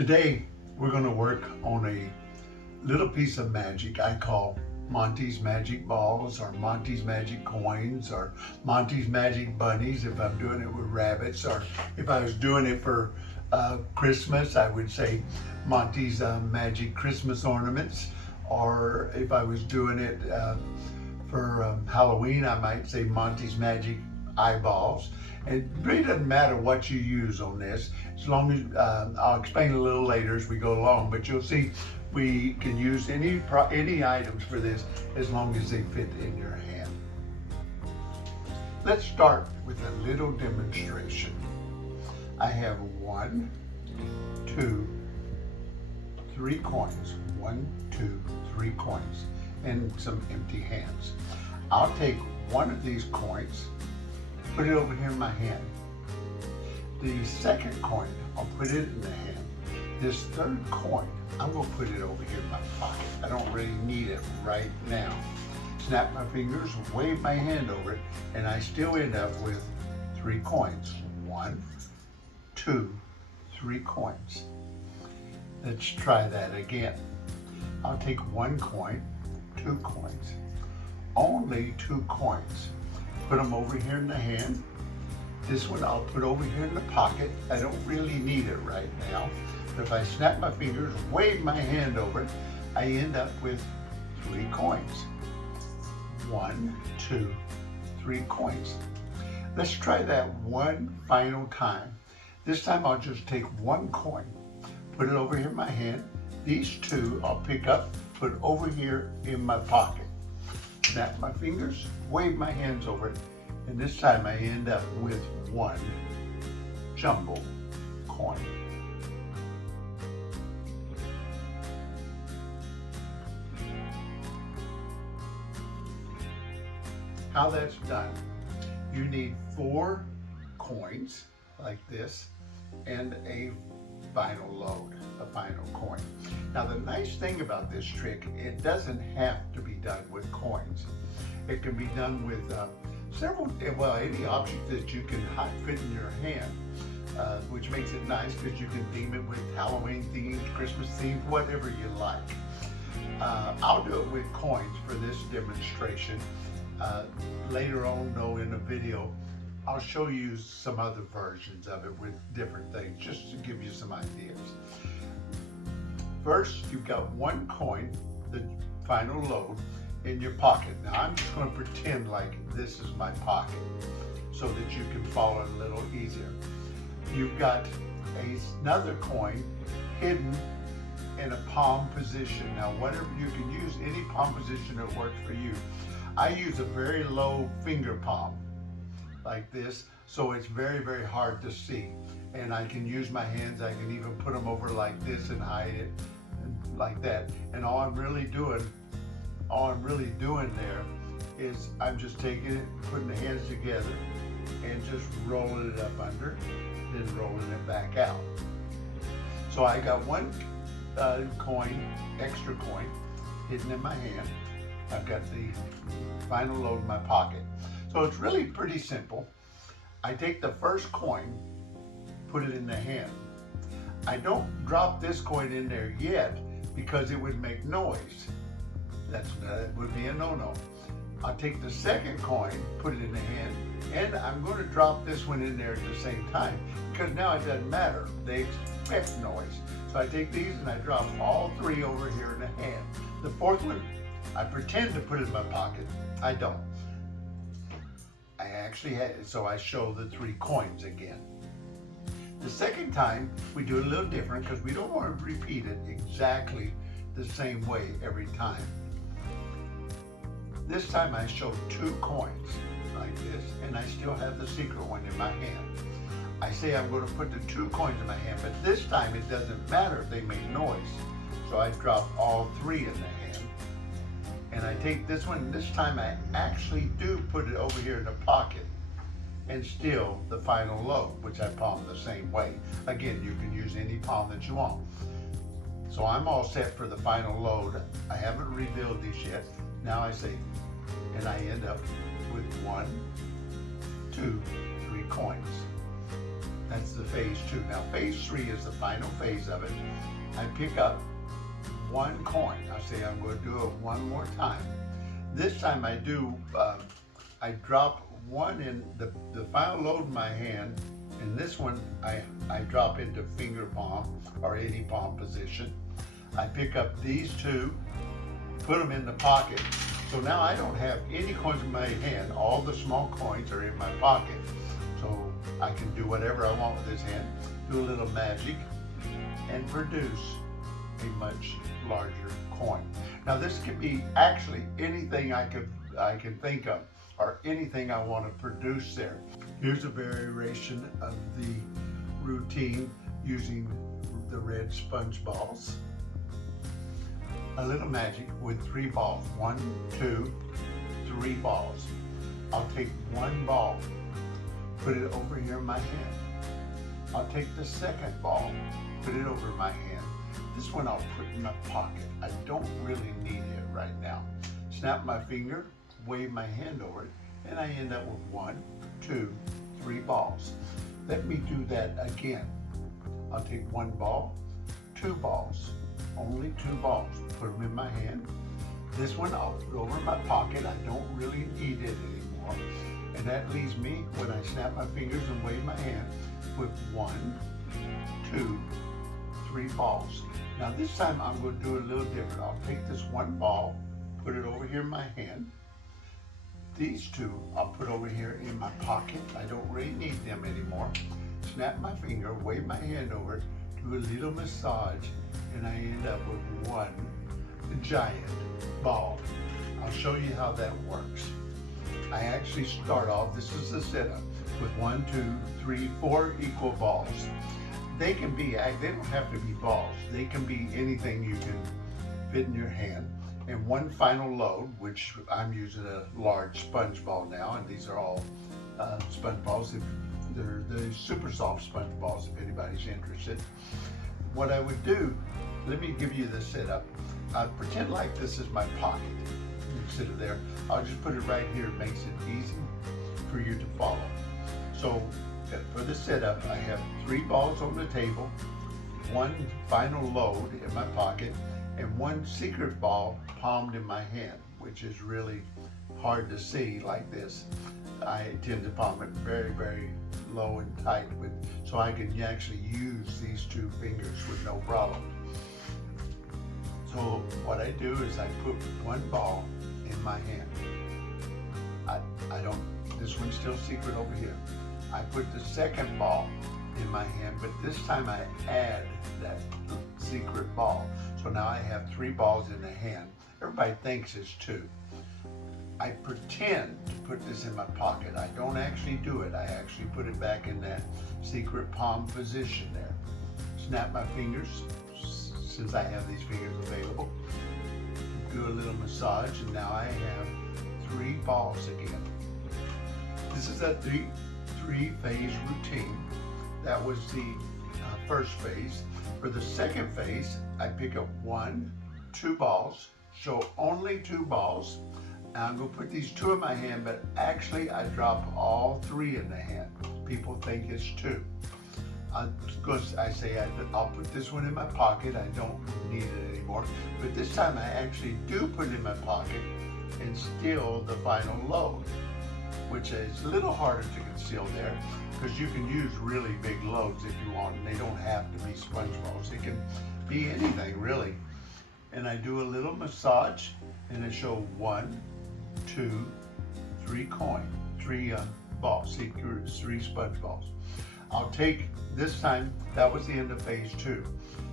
Today, we're going to work on a little piece of magic I call Monty's Magic Balls or Monty's Magic Coins or Monty's Magic Bunnies if I'm doing it with rabbits, or if I was doing it for Christmas, I would say Monty's Magic Christmas Ornaments, or if I was doing it for Halloween, I might say Monty's Magic Eyeballs. It really doesn't matter what you use on this, as long as I'll explain a little later as we go along, but you'll see we can use any items for this as long as they fit in your hand. Let's start with a little demonstration. I have 1, 2, 3 coins. 1, 2, 3 coins and some empty hands. I'll take one of these coins, put it over here in my hand. The second coin, I'll put it in the hand. This third coin, I'm gonna put it over here in my pocket. I don't really need it right now. Snap my fingers, wave my hand over it, and I still end up with 3 coins. 1, 2, 3 coins. Let's try that again. I'll take 1 coin, 2 coins. Only 2 coins. Put them over here in the hand. This one I'll put over here in the pocket. I don't really need it right now. But if I snap my fingers, wave my hand over it, I end up with 3 coins. 1, 2, 3 coins. Let's try that one final time. This time I'll just take 1 coin, put it over here in my hand. These 2 I'll pick up, put over here in my pocket. Snap my fingers, wave my hands over it, and this time I end up with 1 jumbo coin. How that's done, you need 4 coins like this and a final load, a final coin. Now the nice thing about this trick, it doesn't have to be done with coins. It can be done with any object that you can fit in your hand, which makes it nice because you can theme it with Halloween themes, Christmas themes, whatever you like. I'll do it with coins for this demonstration. Later on though in the video, I'll show you some other versions of it with different things, just to give you some ideas. First, you've got 1 coin, the final load, in your pocket. Now I'm just going to pretend like this is my pocket so that you can follow it a little easier. You've got another coin hidden in a palm position. Now whatever, you can use any palm position that works for you. I use a very low finger palm like this, so it's very, very hard to see. And I can use my hands, I can even put them over like this and hide it and like that. And all I'm really doing there is I'm just taking it, putting the hands together and just rolling it up under, then rolling it back out. So I got 1 coin, extra coin, hidden in my hand. I've got the final load in my pocket. So it's really pretty simple. I take the first coin, put it in the hand. I don't drop this coin in there yet because it would make noise. That would be a no-no. I'll take the second coin, put it in the hand, and I'm going to drop this one in there at the same time because now it doesn't matter. They expect noise. So I take these and I drop all 3 over here in the hand. The fourth one, I pretend to put it in my pocket. I don't. I actually had it, so I show the 3 coins again. The second time, we do it a little different because we don't want to repeat it exactly the same way every time. This time I show 2 coins like this, and I still have the secret one in my hand. I say I'm going to put the 2 coins in my hand, but this time it doesn't matter if they make noise. So I drop all 3 in the hand. And I take this one, and this time I actually do put it over here in the pocket, and still the final load, which I palm the same way. Again, you can use any palm that you want. So I'm all set for the final load. I haven't revealed these yet. Now I say, and I end up with 1, 2, 3 coins. That's the phase 2. Now phase 3 is the final phase of it. I pick up one coin. I say I'm going to do it one more time. This time I drop one in the final load in my hand, and this one I drop into finger palm or any palm position. I pick up these two, put them in the pocket. So now I don't have any coins in my hand. All the small coins are in my pocket. So I can do whatever I want with this hand, do a little magic, and produce a much larger coin. Now this could be actually anything I can think of, or anything I want to produce there. Here's a variation of the routine using the red sponge balls. A little magic with 3 balls. 1, 2, 3 balls. I'll take one ball, put it over here in my hand. I'll take the second ball, put it over my hand. This one I'll put in my pocket. I don't really need it right now. Snap my finger, wave my hand over it, and I end up with 1, 2, 3 balls. Let me do that again. I'll take one ball, 2 balls, only 2 balls, put them in my hand. This one I'll put over in my pocket. I don't really need it anymore. And that leaves me, when I snap my fingers and wave my hand, with 1, 2, 3 balls. Now this time I'm going to do it a little different. I'll take this one ball, put it over here in my hand. These two I'll put over here in my pocket. I don't really need them anymore. Snap my finger, wave my hand over it, do a little massage, and I end up with one giant ball. I'll show you how that works. I actually start off, this is the setup, with 1, 2, 3, 4 equal balls. They can be, they don't have to be balls. They can be anything you can fit in your hand. And one final load, which I'm using a large sponge ball now, and these are all sponge balls. They're the super soft sponge balls if anybody's interested. What I would do, let me give you the setup. Pretend like this is my pocket. Instead of there, I'll just put it right here. It makes it easy for you to follow. So for the setup, I have 3 balls on the table, one final load in my pocket, and one secret ball palmed in my hand, which is really hard to see like this. I tend to palm it very, very low and tight, so I can actually use these 2 fingers with no problem. So what I do is I put one ball in my hand. This one's still secret over here. I put the second ball in my hand, but this time I add that secret ball. So now I have 3 balls in the hand. Everybody thinks it's 2. I pretend to put this in my pocket. I don't actually do it. I actually put it back in that secret palm position there. Snap my fingers, since I have these fingers available. Do a little massage, and now I have 3 balls again. This is a 3-phase routine. That was the first phase. For the second phase, I pick up 1, 2 balls, show only 2 balls. And I'm going to put these 2 in my hand, but actually I drop all 3 in the hand. People think it's 2. Because I say I'll put this one in my pocket. I don't need it anymore. But this time I actually do put it in my pocket and steal the final load, which is a little harder to conceal there, because you can use really big loads if you want, and they don't have to be sponge balls. It can be anything really. And I do a little massage, and I show 1, 2, 3 balls, 3 sponge balls. I'll take, this time, that was the end of phase 2.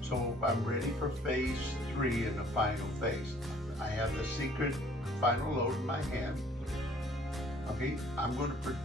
So I'm ready for phase 3 in the final phase. I have the secret final load in my hand. Okay, I'm going to put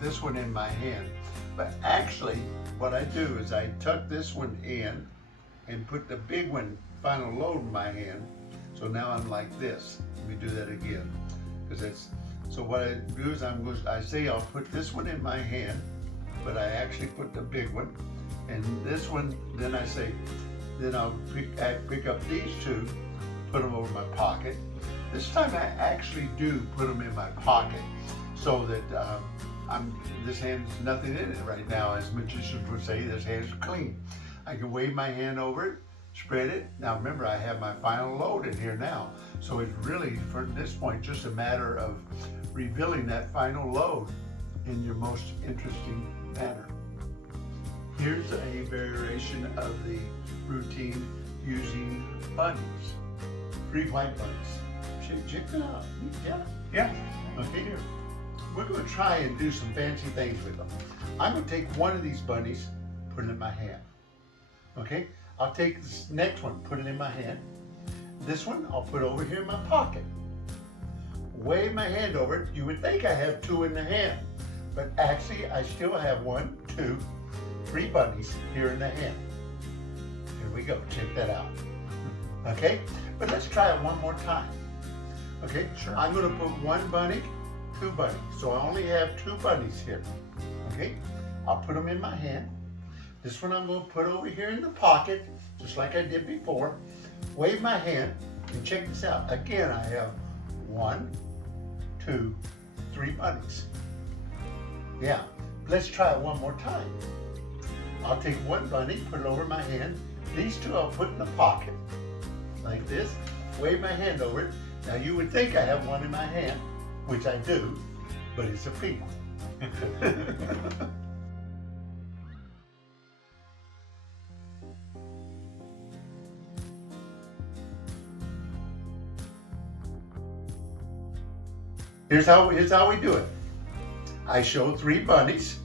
this one in my hand, but actually what I do is I tuck this one in and put the big one, final load, in my hand. So now I'm like this. Let me do that again, because it's, so what I do is I'll put this one in my hand, but I actually put the big one, and this one, then I'll pick up these 2, put them over my pocket. This time I actually do put them in my pocket, so that This hand's nothing in it right now, as magicians would say. This hand's clean. I can wave my hand over it, spread it. Now remember, I have my final load in here now. So it's really, from this point, just a matter of revealing that final load in your most interesting manner. Here's a variation of the routine using bunnies, 3 white bunnies. Check it out. Yeah. Yeah. Okay. Here. We're going to try and do some fancy things with them. I'm going to take one of these bunnies, put it in my hand. Okay? I'll take this next one, put it in my hand. This one, I'll put over here in my pocket. Wave my hand over it. You would think I have 2 in the hand, but actually I still have 1, 2, 3 bunnies here in the hand. Here we go. Check that out. Okay? But let's try it one more time. Okay? Sure. I'm going to put 1 bunny, 2 bunnies. So I only have 2 bunnies here. Okay? I'll put them in my hand. This one I'm going to put over here in the pocket, just like I did before. Wave my hand, and check this out. Again, I have 1, 2, 3 bunnies. Yeah. Let's try it one more time. I'll take 1 bunny, put it over my hand. These 2 I'll put in the pocket, like this. Wave my hand over it. Now you would think I have 1 in my hand, which I do, but it's a pink one. Here's how we do it. I show 3 bunnies.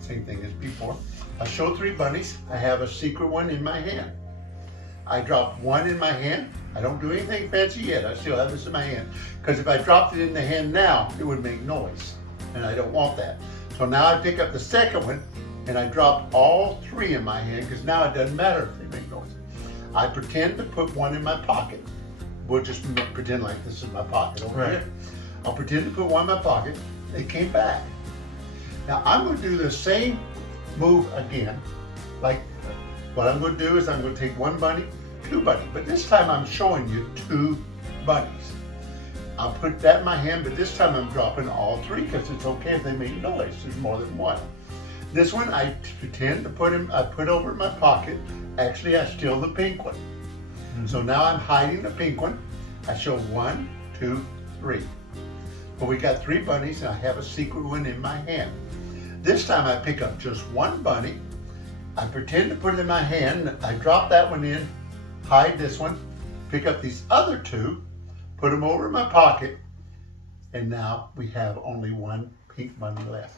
Same thing as before. I show 3 bunnies. I have a secret one in my hand. I drop 1 in my hand. I don't do anything fancy yet. I still have this in my hand. Because if I dropped it in the hand now, it would make noise. And I don't want that. So now I pick up the second one and I drop all 3 in my hand, because now it doesn't matter if they make noise. I pretend to put 1 in my pocket. We'll just pretend like this is my pocket over here. I'll pretend to put 1 in my pocket. They came back. Now I'm going to do the same move again. Like, what I'm going to do is I'm going to take 1 bunny, 2 bunny, but this time I'm showing you 2 bunnies. I'll put that in my hand, but this time I'm dropping all 3, because it's okay if they make noise. There's more than 1. This one I pretend to put over in my pocket. Actually, I steal the pink one. So now I'm hiding the pink one. I show 1, 2, 3. But we got 3 bunnies, and I have a secret one in my hand. This time I pick up just 1 bunny. I pretend to put it in my hand. I drop that one in, hide this one, pick up these other 2, put them over in my pocket, and now we have only 1 pink bunny left.